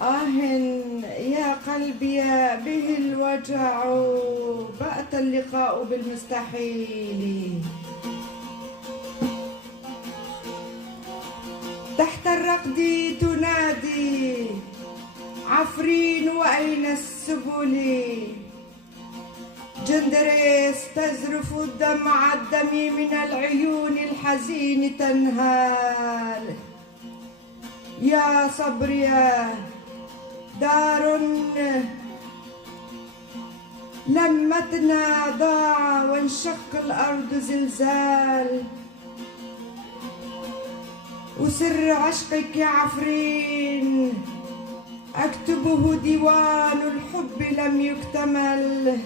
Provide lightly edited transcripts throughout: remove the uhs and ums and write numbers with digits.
يا قلبي به الوجع، بات اللقاء بالمستحيل. تحت الرقد تنادي عفرين وأين السبل؟ جندريس تزرف دمع الدم من العيون الحزين تنهال. يا صبر يا دار لمتنا ضاع وانشق الأرض زلزال. وسر عشقك يا عفرين أكتبه ديوان الحب لم يكتمل.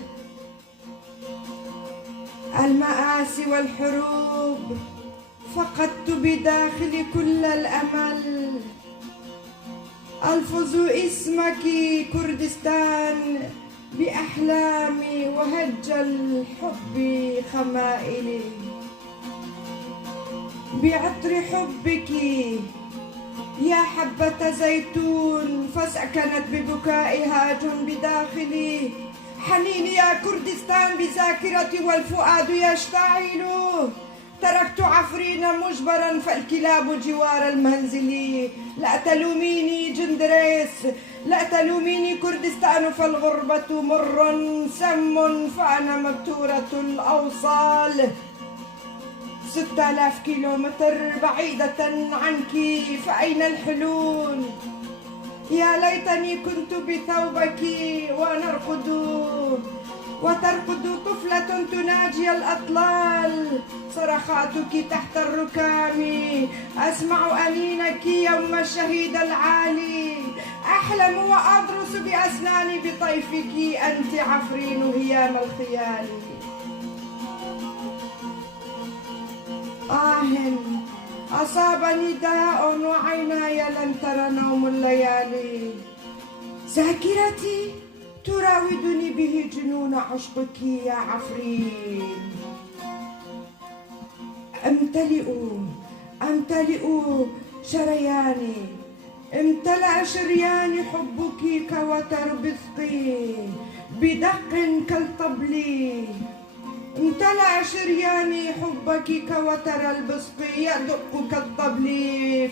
المآسي والحروب فقدت بداخلي كل الأمل. ألفظ اسمك كردستان بأحلامي وهج الحب خمائلي. بعطر حبك يا حبة زيتون فسكنت ببكائها جنب داخلي. حنيني يا كردستان بذاكرتي والفؤاد يشتعل. تركت عفرين مجبرا فالكلاب جوار المنزل. لا تلوميني جندريس، لا تلوميني كردستان فالغربة مر سم فأنا مبتورة الأوصال. 6000 كيلومتر بعيدة عنك فأين الحلول؟ يا ليتني كنت بثوبك ونرقد وترقد طفلة تناجي الأطلال. صرخاتك تحت الركام أسمع أنينك يوم الشهيد العالي. أحلم وأضرس بأسناني بطيفك أنت عفرين هيام الخيال. أصابني داء وعيناي لن ترى نوم الليالي. ذاكرتي تراودني به جنون عشقك يا عفرين. أمتلئ شرياني، امتلأ شرياني حبك كوتر بثقي بدق كالطبل. امتلأ شرياني حبك كوتر البصق يدق كالطبل.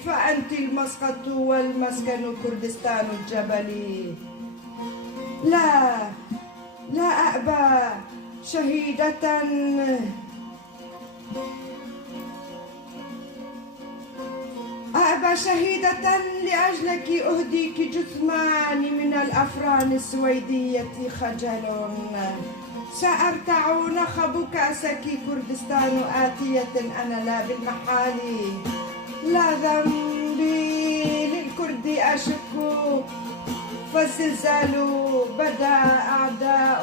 فأنت المسقط والمسكن كردستان الجبل. لا أأبى شهيدة لأجلك أهديك جثمان من الأفران السويدية خجل. سأرتع نخب كأسك كردستان آتية أنا لا بالمحال. لا ذنبي للكرد أشك فالزلزال بدا أعداء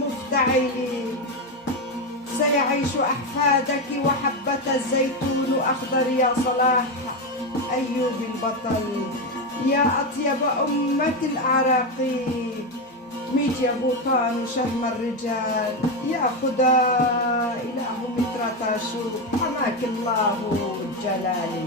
مفتعلين. سيعيش أحفادك وحبة الزيتون أخضر يا صلاح أيوب البطل. يا أطيب أمة الأعراق ميت يا بوطان شهم الرجال. يا خدا إله مترتاشو حماك الله جلالي.